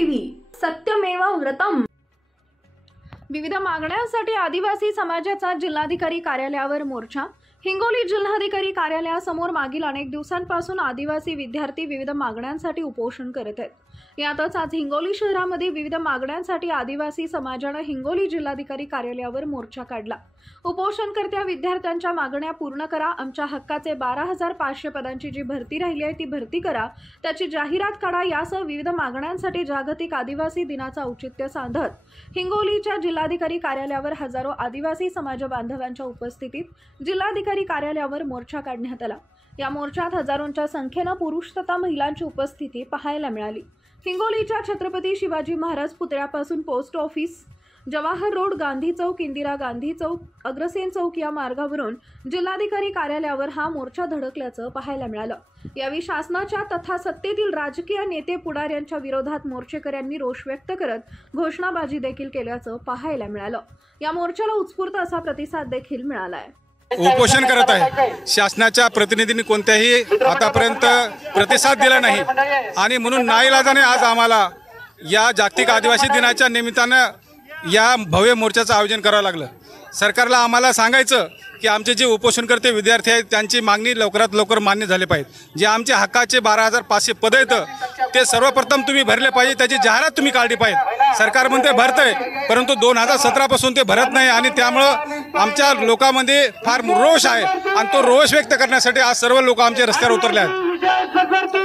TV सत्यमेव व्रतम। विविध मागण्यांसाठी आदिवासी समाजाचा जिल्हाधिकारी कार्यालयावर मोर्चा। हिंगोली जिल्हाधिकारी कार्यालयासमोर मागील अनेक दिवसांपासून आदिवासी विद्यार्थी विविध मागण्यांसाठी उपोषण करत आहेत। यातच आज हिंगोली शहरामध्ये विविध मागण्यांसाठी आदिवासी समाजाने हिंगोली जिल्हाधिकारी कार्यालयावर मोर्चा काढला। उपोषणकर्त्या विद्यार्थ्यांच्या मागण्या पूर्ण करा, आमच्या हक्काचे 12,500 पदांची जी भरती राहिली आहे ती भरती करा, त्याची जाहिरात काढा यासह विविध मागण्यांसाठी जागतिक आदिवासी दिनाचा औचित्य साधत हिंगोलीच्या जिल्हाधिकारी कार्यालयावर हजारो आदिवासी समाज बांधवांच्या उपस्थितीत जिल्हाधिकारी कार्यालयावर मोर्चा काढण्यात आला। या मोर्चात हजारोंच्या संख्येने पुरुष तथा महिलांची उपस्थिती पाहायला मिळाली। हिंगोलीच्या छत्रपती शिवाजी महाराज पुतळ्यापासून post office, Jawahar road, Gandhi Chowk, Indira Gandhi Chowk, Agrasen Chowk या मार्गावरून जिल्हाधिकारी कार्यालयावर हा मोर्चा धडकल्याचं पाहायला मिळालं। यावेळी शासनाच्या तथा सत्तेतील राजकीय नेते पुढाऱ्यांच्या विरोधात मोर्चेकऱ्यांनी रोष व्यक्त करत घोषणाबाजी देखील केल्याचं पाहायला मिळालं। या मोर्चाला उत्स्फूर्त असा प्रतिसाद देखील मिळाला आहे। उपोषण करत आहे। शासनाच्या प्रतिनिधींनी कोणत्याही आतापर्यंत प्रतिसाद दिला नाही आणि म्हणून नाईलाजाने आज आम्हाला या जागतिक आदिवासी दिनाच्या निमित्तानं या भव्य मोर्चाचं आयोजन करावं लागलं। सरकारला आम्हाला सांगायचं की आमचे जे उपोषणकर्ते विद्यार्थी आहेत त्यांची मागणी लवकरात लवकर मान्य झाली पाहिजे। जे आमचे हक्काचे 12,500 पद आहेत ते सर्वप्रथम तुम्ही भरले पाहिजे, त्याची जाहिरात तुम्ही काढली पाहिजे। सरकार म्हणते भरतंय, परंतु 2017 पासून ते भरत नाही आणि त्यामुळं आमच्या लोकांमध्ये फार रोष आहे आणि तो रोष व्यक्त करण्यासाठी आज सर्व लोक आमच्या रस्त्यावर उतरले आहेत।